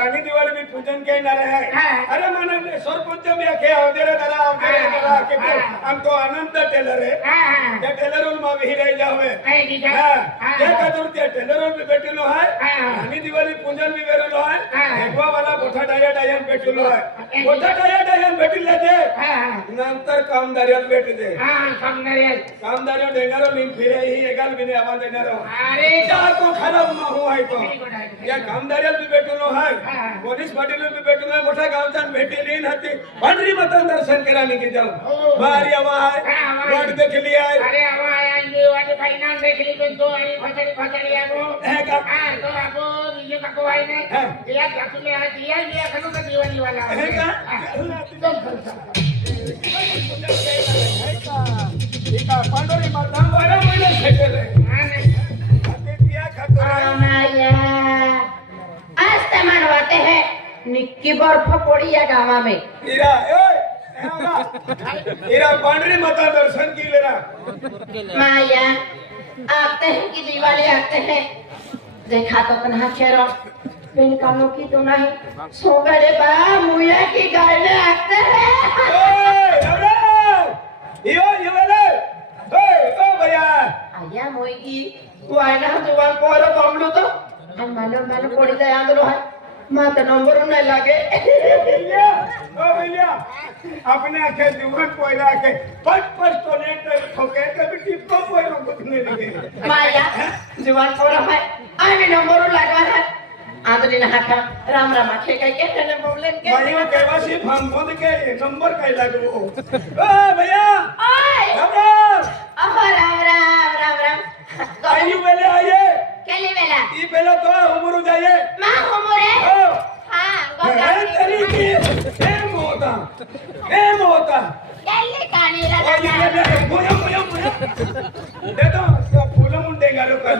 आगामी दिवाळी मी पूजन करणार आहे. अरे म्हणा सरपंचमी आखे अवधेरे दादा अवधेरे दादा आखे आम आनंद टेलर आहे. त्या टेलर उन मा भी जावे जे. कदर त्या टेलर भेटलो आहे. आगामी दिवाळी पूजन मी वेरलो आहे. एकवा वाला मोठा डायरेक्ट आयन भेटलो आहे. मोठा काय ते. नंतर कामदार्याला भेटले कामदार्या देणार मी फिरे ही एकाल मी हो, तो. या कामदार्याला मी भेटलो हाय. पोलीस पाटील मी भेटलो भेटेली ना भांडरी मतान दर्शन करा मी जाऊ. भारी आवा देखली आहे. फाइनाल देखली तो आणि फसडी फसडी आगो हे हा तो आगो ये काको आहे नाही हा. या घातुले हा दिया दिया खनु का दिवाळी वाला। हे का? हा. चल, चल, चल. हे का पांढरी माता बरा महिने भेटेले हा, नाही. ते पिया खातो माया। आज ते मनवाते हैं निक्की बर्फ़ पड़ी है गावा में। हीरा ओय हे आला. हीरा पांढरी माता दर्शन की लेना माया आते हैं कि दिवाली आते हैं देखा तो कन्हा चेरो बिन कानों की तो नहीं सो गए बा मुया की गायने आते हैं ओय अरे यो यो ले ओय ओ भैया आया मोई की तू आयना जुबान पर बमलू तो हम मानो मानो पड़ी जाए आंदलो है माँ तो नंबर नहीं लागे। भैया ओ भैया अपने आखे जीवन पोयला के पट पट तो नेट ठोके कभी टिप्पो पोयलो कुतने लगे। माया ज़ुबान पर है आने नंबर लगा है। आंदली ना हाथा राम राम आखे कह के ने बोलन के भाइयों केवासी फन बंद के नंबर कई लगो। ओ भैया! ओए! राम राम! ओहो राम राम राम आयु बेले आइए केली बेला ई बेला तो उमरु जाइए माँ हमरे ओ हाँ है गोगा तेरी की ए मोता ए मोता केली कानी ओ लगा ये बेले मोया मोया मोया दे दो क्या फूल मुंडे गालो काली नाही, नाही, का होतं ना आंधळं, आईचं काही नाही. है हाँ पण केली बेला ने गुप्त हो इवा भैया यू बेले है केली बेला ई तो फतड़ी हम इसलिए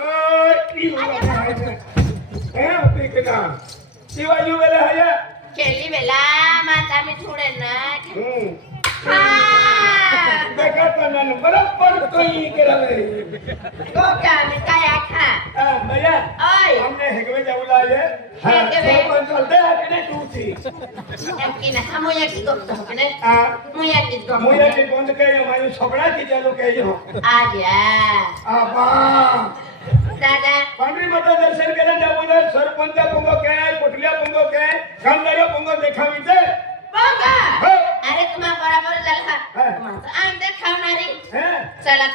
तो ना बराबर कोई करा ले गोगा में काय आखा आ भैया ओए हमने हेगवे जाऊला है हां हेगवे? सरपंच चलते हटने तू थी Yakin na mo yakin ko to kene. Uh Mo yakin ko. मुझे की बंद के यो मायो छबड़ा की चालू के यो Aja. आपा Dada. पांढरी माता दर्शन केला जाऊला सरपंच पंग काय कुठल्या पंग काय खानदार पंग देखावी ते Boga. हो Are tuma barabar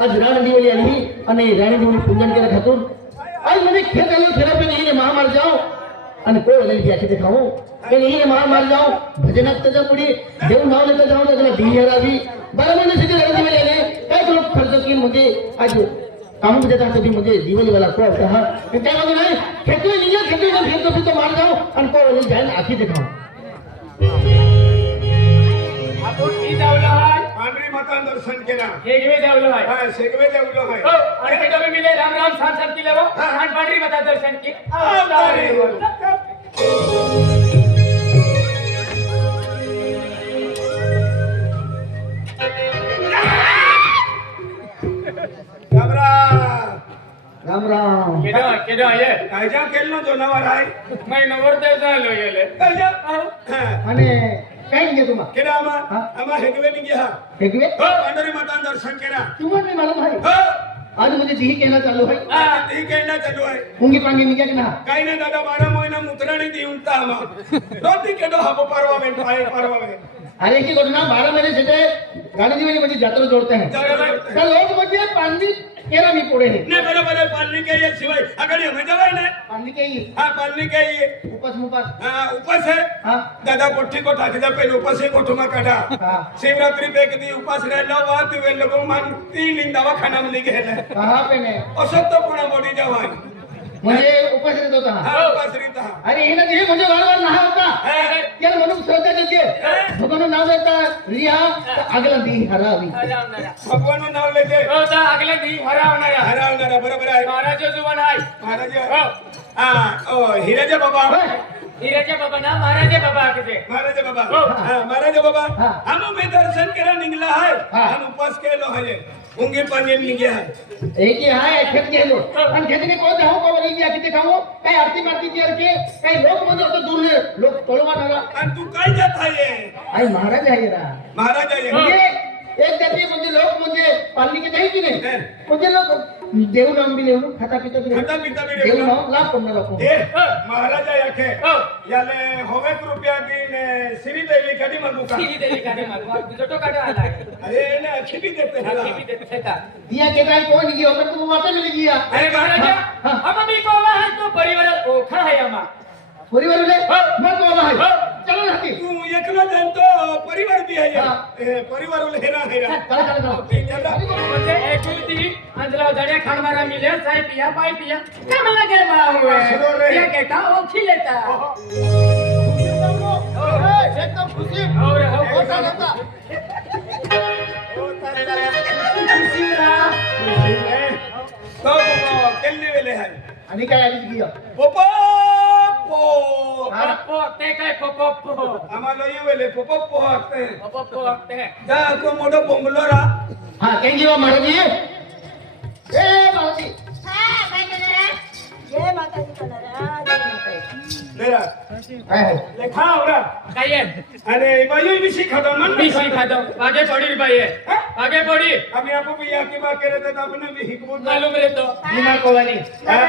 आज राणदेवली आली आणि राणदेवली पूजन केलं खातून आज म्हणजे खेळ आलो खेळा पण येईल महामार जाओ आणि कोण आले याचे ते खाऊ पण येईल महामार जाओ भजनात त्याच्या पुढे देव नाव तर जाऊ त्याला बी हरावी बारा महिन्यासाठी राणदेवली आले काय करू खर्च की म्हणजे आज काम देता कधी म्हणजे दिवाळीवाला कोण होता हा त्यामध्ये नाही खेळतोय निघा खेळतोय ना खेळतो फिरतो मार जाओ आणि कोण आले जाईल आखी ते खाऊ आपण जाऊ पांढरी माता दर्शन केला. हेगवे देवलो आहे. हा शेगवे देवलो आहे. हो, आणि तिथं मी मिले राम राम साथ साथ केले हो. आणि पांढरी माता दर्शन केलं. राम राम. केदा ये. कायजा केलो तो नवर आहे. नवर ते झालो गेले आणि ಹೆಂಗೆ ತುಮ ಕೆಡಾಮ ಅಮ್ಮ. ಹೆಗವೆ ನಿಂಗೆ हेगवे ಹೆಗवे हो पांडुरी माता दर्शन केला तुम्हाला मी मला भाई हो आज मुझे दिही कहना चालू आहे ती कहना चालू है मुंगी पांगी नहीं क्या कहना कहीं ना दादा बारा मोई ना महिना मुत्राने देऊन ता आम्हा रोटी केडो हा परवा में आहे परवा में अरे की घटना बारा महिने से गाड़ी जी म्हणजे जत्रा जोडते हैं चल लोग પાલની કેળાની પોળે ને બરાબર પાલની કહીએ સિવાય. આગળ અમે જવાય ને? પાલની કહીએ હા પાલની કહીએ ઉપસ મુપસ હા ઉપસ હે? હા. દાદા પોઠી કોઠા કીધા? પેલો ઉપસ એ કોઠમાં કાઢા. શિવરાત્રી પે કીધી ઉપસ રે લો વાત વે લોકો માનતી લીંદાવા ખાના મલી ગયેલા હા પેને અસત તો પણ મોડી જવાય. म्हणजे उपासरीत होता. आणि हिनं दिली म्हणजे वारंवार नहा होता. त्याला म्हणून श्रद्धा देते. भगवान नाव देतात रिया आगला दी हरावी भगवान नाव लेते हो, आगला दी हरावणारा हरावणारा बरोबर आहे. महाराज जुवान आहे. महाराज हो. हिराजा बाबा नीरजा बाबा ना महाराजा बाबा के बाबा. हो. महाराजा बाबा हम में दर्शन करे निकला है. हम उपवास के लो है मुंगे पानी निगे है एक ही है खेत के लो हम खेत में कौन जाऊं को बोलेगी आके दिखाओ कई आरती मारती के के कई लोग मंदिर तो दूर है. लोग तोलवा डाला और तू काई जाता है आई महाराज है ना. महाराज है म्हणजे एक देखिए मुझे म्हणजे लोग मुझे म्हणजे पालने के चाहिए कि नहीं? मुझे लोग દેવ નામ બી લેવું ખાતા પીતા બી ખાતા પીતા બી દેવ નામ લાભ તમને રાખો એ મહારાજા યાખે યાલે હોવે કૃપયા કી ને શ્રી દેવી કાઢી મારવું શ્રી દેવી કાઢી મારવું જોટો કાઢો આલા અરે એને અખી બી દેતે હા અખી બી દેતે હતા દિયા કેતા કોણ ગયો તો તું વાતે મિલ ગયા અરે મહારાજા હમ અમી કોવા હે તો પરિવાર ઓખા હે અમા પરિવાર લે મત કોવા હે चला ना. तू एकला जाईल तो परिवार बी आहे. परिवार हैरान हैरान एकुलती अंदर जड़े मिले साई पिया पाई पिया. कम लगे खिलेता खुशी. और poppo. Poppo, te kai poppo. Amalo yule poppo hakte. Poppo hakte. Ja ko modo bonglora. Ha, kengi wa maraji. એ માતાજી. હા ભાઈ કલરા જય માતાજી કલરા લેરા લેખા આવરા કઈએ અરે ભાઈ બી શીખા દો મન બી શીખા દો આગે પડી ભાઈ આગે પડી. અમે આપો ભૈયા કે બા કરે તો આપને બી હિકમત માલુમ રહે તો બીના કોવાની હા?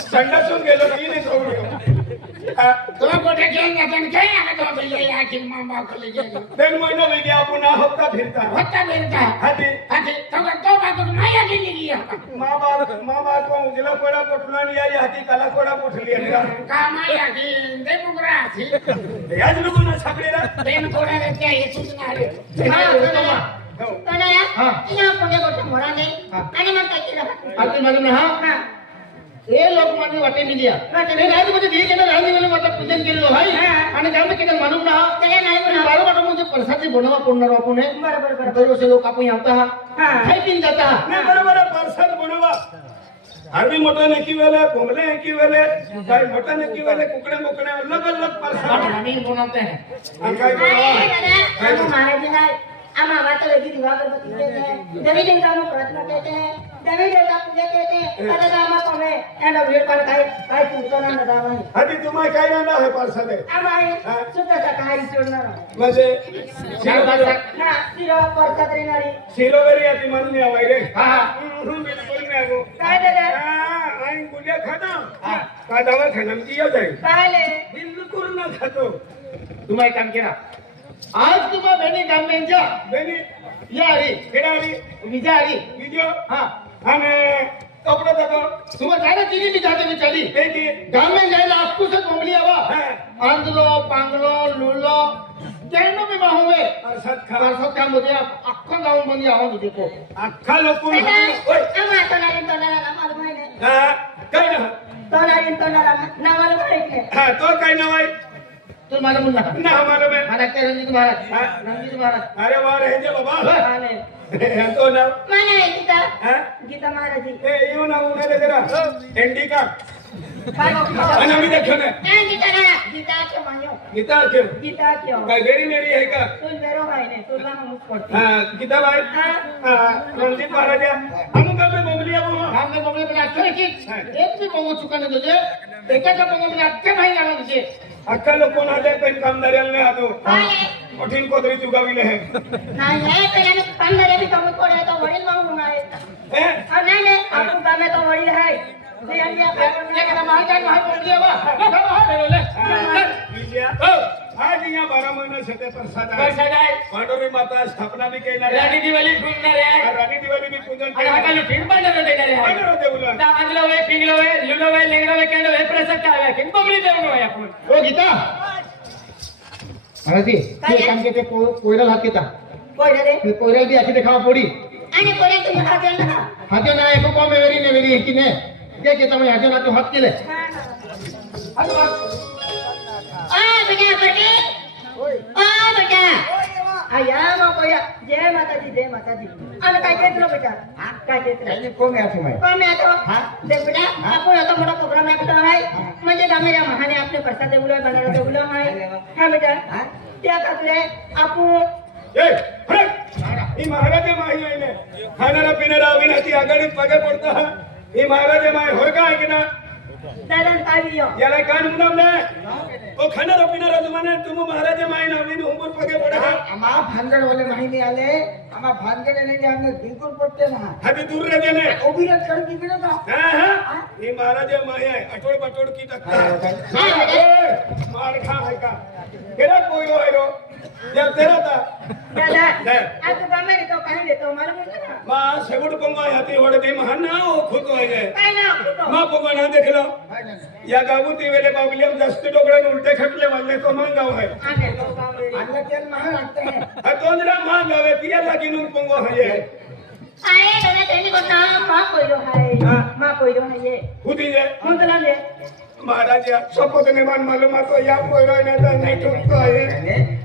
संडासून गेलो की नाही सोडलो कुठे काय आणत होते या किंवा बाकले गेलो. फिरता. हप्ता फिरता. हाती हाती आणि हाती काला कोडा पटली का माय हाती दे मुगरा हाती. याच लोकांना सापडेला बेन कोणाला त्या हेचूच हो. नाही मग हा. हे लोकमान्य वाटे मिलिया हे नाही म्हणजे हे केलं नाही दिलं माझं पूजन केलं भाई आणि काय मी केलं म्हणून ना त्याला नाही म्हणून बारा म्हणजे प्रसादी बनवा पडणार आपण हे बरोबर बरोबर दरवर्षी लोक आपण आता खाई पिन जाता बरोबर प्रसाद बनवा. आर्मी मटन एकी वेळे कोंबले एकी वेळे काही मटन एकी वेळे कुकडे मुकडे अलग अलग प्रसाद आणि काय बोलावा काय महाराज आमा बातें लगी थी वहां पर बती देते देवी देवता को प्रार्थना कहते हैं देवी देवता पूजा कहते हैं अरे रामा को मैं एंड ऑफ वीडियो पर काई काई पूछता ना ना रामा अभी तुम्हारे काई ना ना है पार्षद है हमारे सुधा सा काई छोड़ना वैसे सिरो ना सिरो पार्षद रे नारी सिरो वेरी आती मन ले आवे रे हां हां बिल्कुल में आगो काई दे दे हां आई गुलिया खाना हां का दवा खाना में जियो जाए पहले बिल्कुल ना खातो तुम्हारे काम केरा आज तुम्हा बहिणी काम में जा बेनी या अरे खेळाडी विजा अरे विजय हाँ आणि कपडे दाखव तुम्हा जाना तिने भी जाते में चली बेटी गाव में जायला आपको से कोंबली आवा हा आंधलो पांगलो लुलो त्यांना मी माहुवे प्रसाद खा प्रसाद काम होते अख्खं गाऊन मध्ये आवाज होते तो अख्खा लोकून Benar, ama tonarin tonaran nama lu main. हा काय ना Tonarin tonaran nama lu main. हा तो काय नाव आहे तर माझा मुलगा ना हमारा मैं मला ते रणजित महाराज? रणजित महाराज. अरे वा रे जे बाबा आणि तो ना कोण आहे गीता. हा? गीता महाराज. ही. ए यो ना उठा दे जरा. हो. एंडी का? काय बाबा? देखो ना काय गीता काय? गीता के मान्यो. गीता के गीता के हो. काय मेरी आहे का? तू बेरो काय नाही तुला मग पडतो. हा, गीता बाई? हा, रणजित महाराज हम कब मोमलिया बाबा? रामने बंगले पण आजच्या एक बी बंगू चुकाने तुझे. एकाच्या बंगल्यामध्ये आजच्या नाही लागला तुझे. આખા લોકો ના જાય પણ કામ દરિયાલ ને આતો કઠિન કોતરી ચુગાવી લે. ના હે તો એને કામ ભી કામ પડે તો વડીલમાં હું? હે આ ના ને આપણું કામે તો વડીલ હે. તે અંજા કે માર જાય બોલ દેવા લે લે બીજા? आज या बारा महिना सध्या प्रसाद आहे प्रसाद आहे पांडुरी माता स्थापना भी केली राणी रानी दिवाली भी आहे राणी दिवाळी मी पूजन आणि हाताला केलं ठिंग पांढरा देणार आहे. पांडुरंग देवलं आंधलं वय पिंगलं वय लुलं वय लेंगडं वय केंडं वय प्रसाद काय वय किंवा बबडी के ना પ્રસાદ એવડો બનાવ્યો તો એવડો હોય હા બેટા ત્યાં કાકડે આપું એ એ મહારાજે માહી આવીને ખાનારા પીનારા આવીને આગળ પગે પડતા એ મહારાજે માય હોય કાંઈ કે ના बेटा आपको ये तो बड़ा प्रोग्राम है बेटा है म्हणजे गामे या महाने आपले प्रसाद देवलो बनारा देवलो है हाँ बेटा त्या कसले आपू ए फरक ही महाराजे माही आहे ने खाणारा पिणारा अविनाशी आघाडीत मागे पडता ही महाराजे माय होय का आहे की ना दादा कावियो याला कान मुनाम ने ओ खाणारा पिणारा तुम्हाने तुम महाराजे माय ना अविन उंबर पगे पडा आम्हा भानगड वाले माहिती आले आम्हा भानगड आले आम्ही बिलकुल पडते ना हाती दूर रे देने उभी रच कर तिकडे जा हा हा ही महाराजे माय आहे अटोड पटोड की तक्ता हाँ बेटा मार खा है का केरा कोई रो మా సెగుడు పొంగ या गावून वेळे बाबले जास्त डोकळ्याने उलटे खटले वाढले तो मग गाव आहे. दोन राम गाव आहे. तिया लागी पोंगो आहे आहे दादा त्यांनी कोणता मालूम तो या कोयलो नाही तर नाही ठोकतो आहे.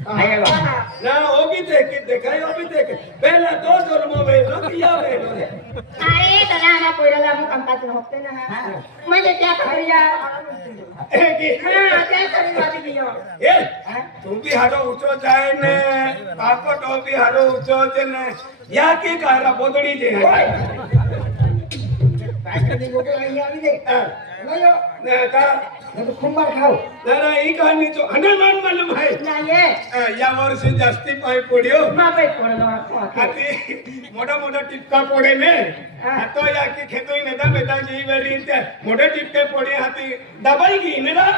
ના ઓબી દેખી દેખાય ઓબી દેખે પહેલા તો જોર મોબાઈલ નથી આવે રે અરે તના કોઈલા મુ કંતા તો હોતે ના મને ક્યાં કરિયા એ કે. હા ક્યાં કરી દિયો એ તું ભી હાડો ઊંચો જાય ને પાકો તો ભી હાડો ઊંચો છે ને યા કે કારા બોદડી જે ભાઈ ભાઈ કે ગોકો આવી દે ગયો ના કા તો ખુંબાર ખાવ. ના ના ઈ કા ની તો હનુમાન મલ ભાઈ ના એ. યા વર્ષે જાસ્તી પાઈ પડ્યો. ના ભાઈ પડવા આથી મોટા મોટા ટીપકા પડે ને. આ તો યા કે ખેતો ને દા મોટા ટીપકે પડે હાથી દબાઈ ગઈ ને ના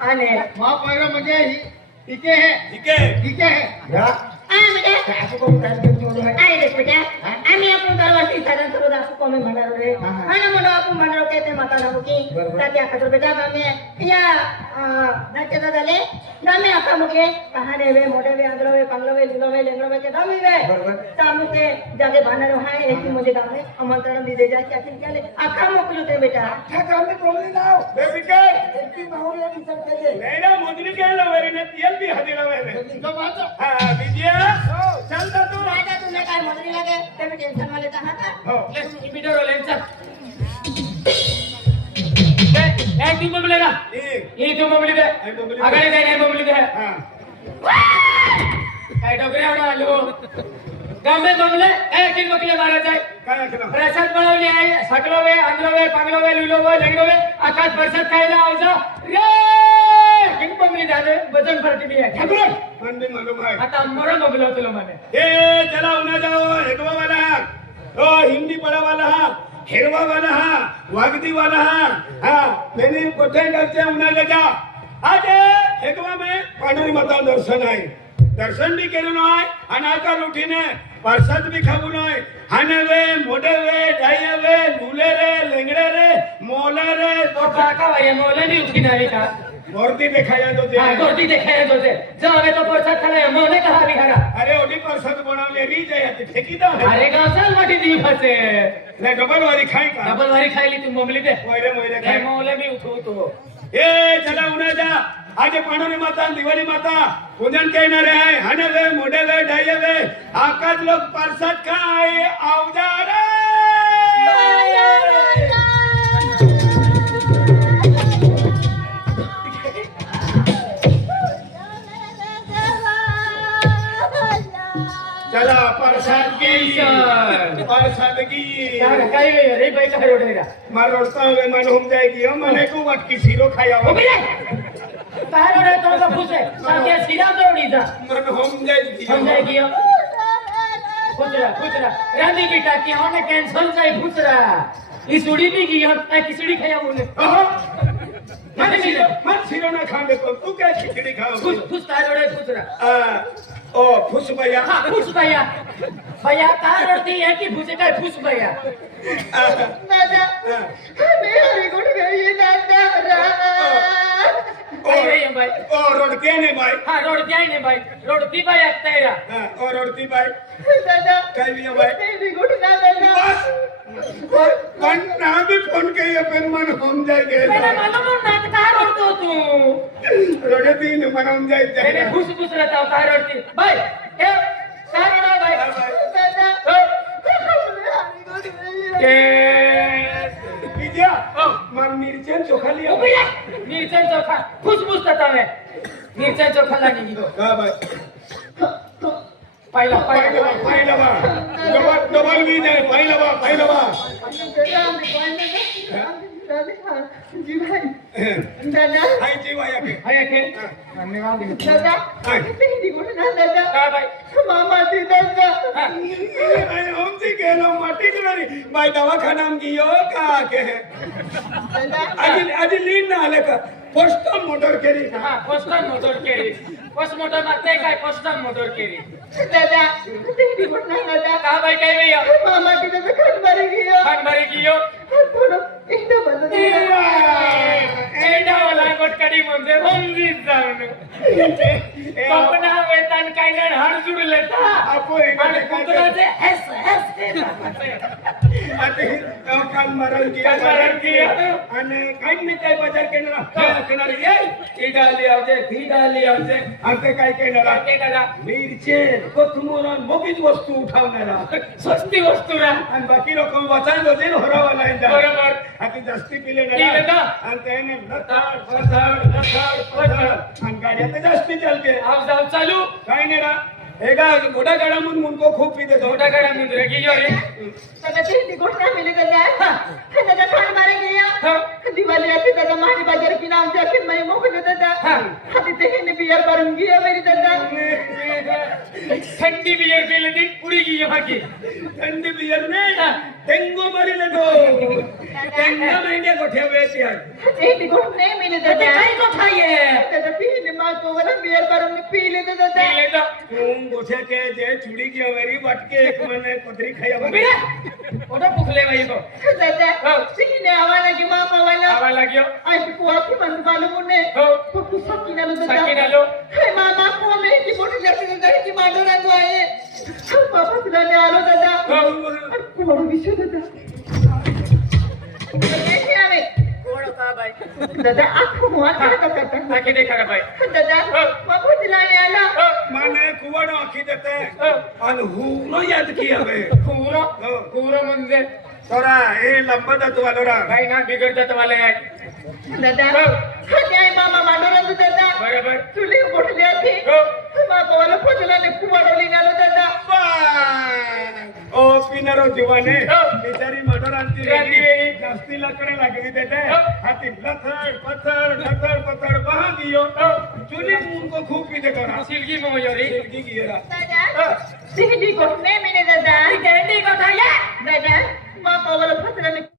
અને મા પૈરા મજા હી? मा या. काय आम्ही आपण दरवर्षी साधन करू असं कमी म्हणणार रे. आणि म्हणून आपण म्हणणार की ते माता ना की बरोबर. त्या खातर बेटा गामे या नाट्य झाले गामे आता मुके कहाणे वे मोठे वे आंध्र वे पांगलं वे लिलो वे लेंगडं वे ते गामी वे आम्ही ते जागे भांडणार हाय एक म्हणजे गामे आमंत्रण दिले जायचे असेल त्याले आता मोकलू ते बेटा ठाक आम्ही बोलले नाव बेबिके एकटी माहुली विचार केले मेरा मुद्री के लवेरी ने तियल भी हदी लवेरी तो बात हाँ विजया चलता तू राजा तुला काय मदरी लागे? ते मी टेन्शन मध्ये तर हात हो लेस इमिडोर लेंचा ए तू बमले ना ठीक। ये तू बमली दे बमली दे. नाही बमली दे हाँ। काय डोकऱ्यावर आलो गामे बमले ए किन मकले महाराज आहे काय ऐकलं प्रसाद बनवली आहे सकलो वे आंध्र वे पांगलो वे लुलो वे लेंगडो वे आकाश प्रसाद खायला आवजा रे! मालूम आता तुला ए चला उन्हा जाओ हेगवा वाला हा. ओ हिंदी पडा वाला हा. हिरवा वाला हा. वागदी वाला हा. हा. मैंने कोठे करते उन्हाला जा आज हेगवा में पांढरी माता दर्शन आहे. दर्शन बी केलं नाही आणि आता लुटीने प्रसाद बी खाऊ नाही. हाने वे मोठे वे डाये वे लुले रे लेंगडे रे मोले रे. तो काका भाई मोले भी उठी नाही का? ગોરતી દેખાયા તો તે. હા ગોરતી દેખાયા તો તે. જો હવે તો પરસત થલે મને કહાવી હરા અરે ઓડી પરસત બનાવ લેવી જાય તે. ફેકી દો. અરે ગાસલ મટી દી ફસે. લે ડબલ વારી ખાઈ કા. ડબલ વારી ખાઈ લીધી મમલી દે. મોયરે મોયરે ખાઈ. મોલે બી ઉઠો તો એ જલા ઉના જા આજે પાણોની માતા દિવાળી માતા. પૂજન કઈ ન રહે હને વે મોઢે વે ડાયે વે. આકાશ લોક પરસત ખાય આવજા રે. चला प्रसाद की। प्रसाद। की। काही वेळ रे बाई काय रोडेरा मार रोडता हुए मन होम जाएगी। हम मने को मटकी सीरो खाया ओ बिले काय रोडे तो का फुसे साके सिरा जोड़ी जा। मन होम जाएगी। समझाय कियो खुचरा खुचरा रानी बेटा की होने कैंसल जाए खुचरा ई सुड़ी भी की हम खिचड़ी खाया बोले मन सीरो मन सीरो ना खाने को। तू क्या खिचड़ी खुश खाओगी खुश काय रोडे खुचरा आ, ओ फुस भैया हाँ फुस भैया भैया कहाँ रोडती है कि फुसे का फुस भैया दादा मैं हरी गुड़ गई दादा काय भाई ओ रोडते ने भाई हाँ रोड क्या भाई रोडती भाई आता है रा हाँ, भाई दादा काय भी है भाई हरिगुण दादा। बस। कौन ना भी फ़ोन के ये फिर मन होम जाएगा। मालूम ना कहाँ रोडतो तू रोडती ने मन होम मैंने जाएगा खुश खुश रहता हूँ कहाँ रोडती? भाई ए कहाँ रोडा भाई दादा हरिगुण गई ए, विजया मन मिरचन चोखा लिया। मिर्चन चोखा। खुश खुश रहता मैं मिर्चन चोखा लाने की तो भाई। पहला पहिला पहला बा, पहिला बा. डबल डबल भी जाए पहिला बा, पहिला बा. जी भाई दादा हाय जीव आहे आपले. है के दादा हाय. हरिगुण ना दादा कहाँ भाई। मामा दी दादा हाँ, अरे आमची गेलो माटी जुळाली. बाई दवाखानाम गियो का के दादा। आधी आधी लीन ना आले का फर्स्ट मर्डर केली. हा फर्स्ट टाइम मर्डर केली. फर्स्ट मर्डर नसते काय? फर्स्ट मर्डर केली. दादा ते काय नाही मामा तिथे खंडबारी गियो खंडबारी गियो हो थोडं एकदा बंद एडा वाला कोटकडी म्हणजे होमजीत जाऊन कपना वेतन काय नाही हाड जुडले आपो एक आणि कुत्राचे हेस हेस आधी काल मरण की काल मरण की. आणि काही नाही काय बाज़ार केला केणार ये डाली आवजे डाली आवजे आता काय केणार करा मिरचे कोथमोर मोठीच वस्तू उठावणारा स्वस्ती वस्तू आणि बरोबर. आता जास्ती पिले पिले ना. आणि त्याने आणि जास्ती चालते जाऊ चालू। काय नाही रा हे का म्हणून मुनको खूप पिते की रे दादा ते हरिगुण मिले दादा दादा खत मारे गया हाँ. दिवाळी आती दादा महाडी बाज़ार की नाम जाके मैं मोकले दादा हाँ. आधी ते हिने बियर भरून गया मेरी दादा थंडी बियर पीले ती पुडी की यो बाकी थंडी बियर ने हा. डेंगू मरीले तो ते ते दादा काय को खाये दादा पीने मा तो वाला बियर भरून पी ले दादा पीले तो तुम गोठ्या के जे चुड़ी की हमारी वाटके एक मने कोतरी खाया बिरे ओटा पुखले भाई तो। दादा हाँ. पीने की मामा वाला। आवा लाग्यो आई की बंद वालो मुन्ने हो। पप्पू सकीना लो दादा सकीना लो. हाय मामा को में की मोटी जाती दादा की माडो रंग आए। पापा तुला ने आलो दादा हो कुमार विषय दादा दादा हो. आखिदे खरा बाई दादा बाबू दिलाने आला माने कुवाडो आखी देते आणि हुनो याद किया बे हुनो हुनो म्हणजे थोडा हे. लंबा जातो वालोरा बाई ना बिगड जातो वाले दादा काय मामा मांडोरा दादा. बरोबर. चुली मोठली होती. हो. માકોવાનો પોતલાને કુવાડો લઈને આલો દાદા ઓ પિનરો જીવાને બિચારી મડો રાંતી રાંતી જાસ્તી લકડે લાગવી દેતે હાથી લથડ પથડ લથડ પથડ બહા ગયો જુલી મૂન કો ખૂપી દે કોના સિલગી નો યરી સિલગી ગીરા દાદા સિલગી કો મે મેને દાદા ગેરંટી કો થાયા દાદા માકોવાનો પોતલાને